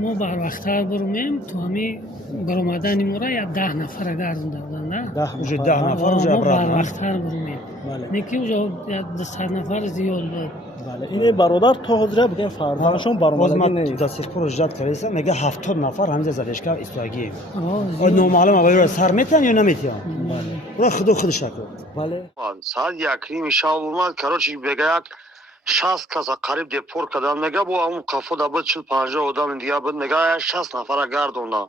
ما بروقت‌تر برومیم تو همین برآمدن ما را یا 10 نفر گردونده بودن نه 10 نفر اونجا ما برادر. بروقت‌تر برومیم نه که اونجا 100 نفر زیاد بود. بله این برادر تا حاضر بگم فرزندشون برآمدگی نیست. دستیر پروژه کردیسا میگه 70 نفر همینجا زدشکا استواگی. نامعلوم آقا سر میتن یا نمیتن. بله. خودش شکر. بله. ساعت 1 شب اومد کاروچی بگه 60 کس قریب دپور کردن میگه با اون قفو دبل 40-50 آدم دیگه بود میگه 60 نفر گردوندن.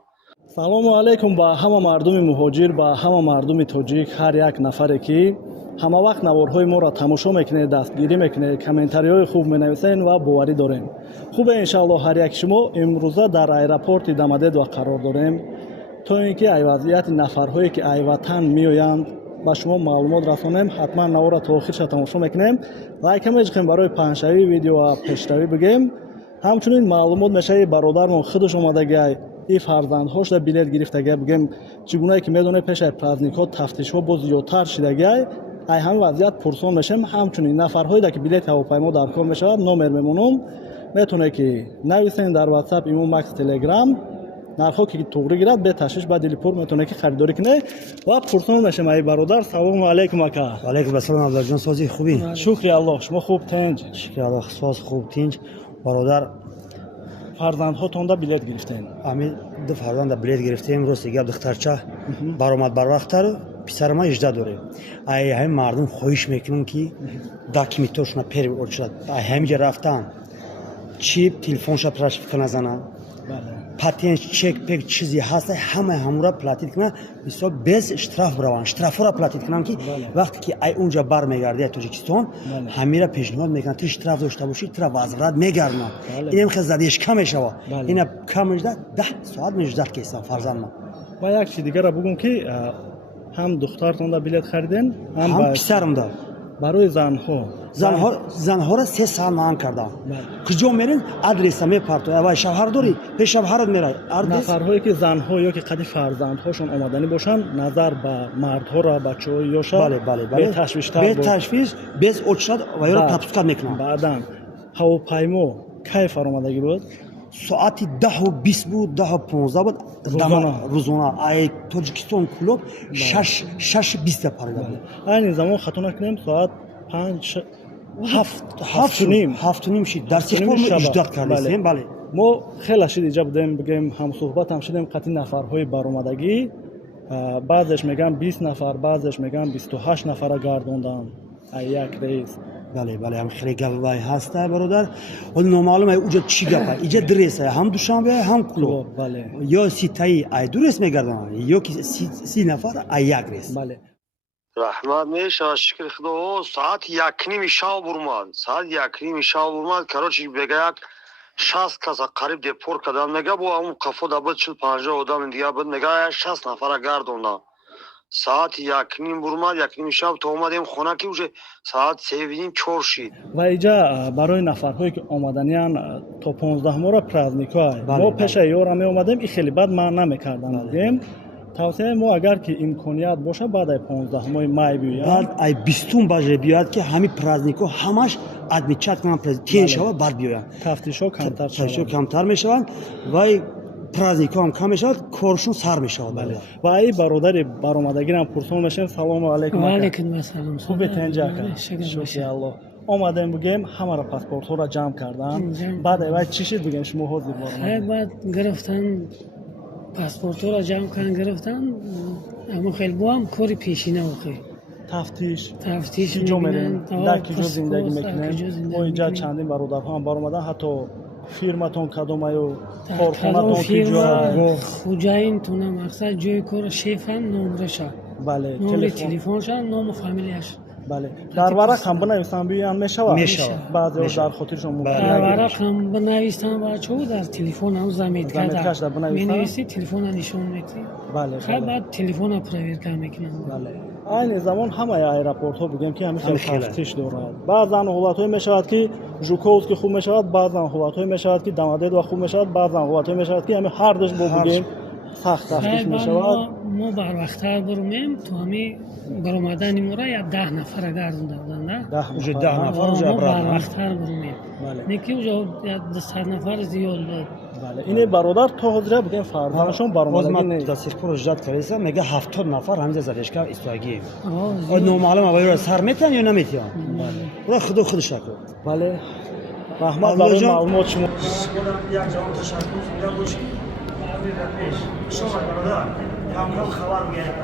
سلام علیکم با همه مردم مهاجر با همه مردم تاجیک هر یک نفره که همه وقت نوارهای ما را تماشا میکنه دستگیری میکنه کامنتاریهای خوب مینویسین و باوری داریم. خوبه انشالله هر یک شما امروزه در ایرپورت دمدد و قرار داریم تا اینکه ای وضعیت نفرهایی که ای وطن میآیند با شما معلومات رسانیم. حتما نوار تا آخرش تماشا میکنیم. لایک هم میکنیم برای پنجشنبه ویدیو و پیشروی بگیم. همچنین معلومات میشه برادرمون خودش اومدگی این فرزندهاش را بلیط گرفتگی بگیم چگونه که میدونه پیش پرازنیک‌ها تفتیش‌ها باز زیادتر شدگی ای هم وضعیت پرسان میشیم. همچنین نفرهایی که بلیط هواپیما در کار میشود نمر میمونم میتونه که نویسین در واتساپ ایمو مکس تلگرام نرخو که توغری گیرد به تشویش بعد دلیپور میتونه که خریداری کنه و پرسان میشیم. ای برادر سلام علیکم اکا. و علیکم السلام عبدالله جان سازی خوبی؟ شکر الله شما خوب تنج؟ شکر الله ساز خوب تنج. برادر فرزندهاتون را بلیط گرفتین؟ امید دو فرزند بلیط گرفتیم روز دیگه دخترچه برآمد بر وقت‌تر پسر ما 18 دوره. ای هم مردم خواهش میکنن که داکیمیتاشون پری اورشد همینجا رفتن چیپ تلفنش پرش نزنن. بله. پاتنت چک پک چیزی هست همه را پلاتیت کنن حساب bez اشتراف بروان اشتراف را پلاتیت کنن که وقتی که ای اونجا برمیگرده تاجیکستان همه را پیشنهاد میکنن تو اشتراف داشته باشی تو وزارت میگردن. اینم که زدیش کم میشه. اینا کم میشه 10 ساعت میشه که فرزند ما. و یک چیز دیگه را بگم که هم دخترتون را بلیط خریدین هم پسرم دا برای زنها را 3 سال نام کردن. کجا میرین آدرس میپرتو اول شهر داری به شهر میرای نفرهایی که زنها یا که قدی فرزندهاشون آمدنی باشن نظر به مردها را بچه‌ها یاشا به تشویش bez اوچاد و یا تپسکا میکنن. بعداً هواپیما کی فرآمدگی بود؟ ساعتی 10:20 بود 10:15 بود روزانه ای تاجیکستان کلوب 6:20 پرید بود. این زمان خطا نکنیم ساعت 7:30 شد در سیخور اجداد کردیم. بله ما خیلی شد اینجا بودیم بگیم هم صحبت هم شدیم قطعی نفرهای برآمدگی بعضش میگن 20 نفر بعضش میگن 28 نفر گردوندن یک ریس. بله هم خیلی گوی هست برادر. ولی نامعلومه اونجا چی گپه اینجا درسه هم دوشنبه هم کلوب. بله یا 30 تایی ای درست میگردن یا که 30 نفر ای یک ریس. بله رحمت میشه شکر خدا. ساعت 1 شب اومد ساعت 1 شب اومد کاروچی بگه 60 کس قریب دپور کردن میگه با اون قفو دبل 40-50 آدم دیگه بود میگه 60 نفر گردوندن. ساعت 1 برمد 1 شب تا اومدیم خونه که уже ساعت 3:04 شد. و اینجا برای نفرهایی که آمدنیان تا 15 ما را پرازنیکا ما پیش یارا می اومدیم این خیلی بد من نمیکردم بگیم توصیه ما اگر که امکانیت باشه بعد از 15 مای بیاد بعد ای 20 بجه بیاد که همین پرازنیکو همش ادمیچات کنن پرزنتین شو بعد بیاد تفتیشو کمتر میشوند و پرازنیکو هم کم میشود کارشون سر میشود. بله و ای برادر برآمدگی هم پرسون میشن. سلام علیکم. و علیکم السلام. خوب تنجا شکر الله. اومدیم بگیم همه را پاسپورت ها را جمع کردن بعد ای چی شد بگیم شما حاضر بارم بعد گرفتن پاسپورت را جمع کردن گرفتن اما خیلی با هم کاری پیشینه واقعی تفتیش میگن در کجا زندگی میکنن. ما اینجا چندین برادرها هم برآمدن حتی فیرمتون کدوم و کارخانه‌تون کجا خوجاین تونه مقصد جای کار شیفن نمرش. بله نمره تلفنش نام فامیلیش. بله در ورق هم بنویسن بیان میشود بعضی در خاطرشون در ورق هم بنویسن بچه‌ها در تلفن هم زمید کرده می‌نویسی تلفن نشون میدی. بله خب بعد تلفن پرایوت میکنن. بله این زمان همه ایرپورت ها بگیم که همین تفتیش دارد. بعضا حالت‌های میشود که ژوکوز که خوب میشود بعضا حالت‌های میشود که دمدد و خوب میشود بعضا حالت‌های میشود که همین هر دوش بگیم سخت تفتیش میشود. ما барвақттар бурмем то ҳами баромадани мора як 10 нафара гардонда буданд уже 10 нафар уже мо обратно. барвақттар бурмем Бале. неки уже 200 нафар зиёд буд бале ин бародар то ҳозира бигем фарзандашон باز баромадагӣ ما не до сих пор ждат кардем میگه 70 نفر همینجا زدشگاه ایستگی зиёд. نامعلوم آقای سر میتن یا نمیتن برای خود خودش نکن бале раҳмат Авло барои ҷон. маълумот шумо یک جواب تشکر میگم باشی شما برادر کم کم خبر میگیرم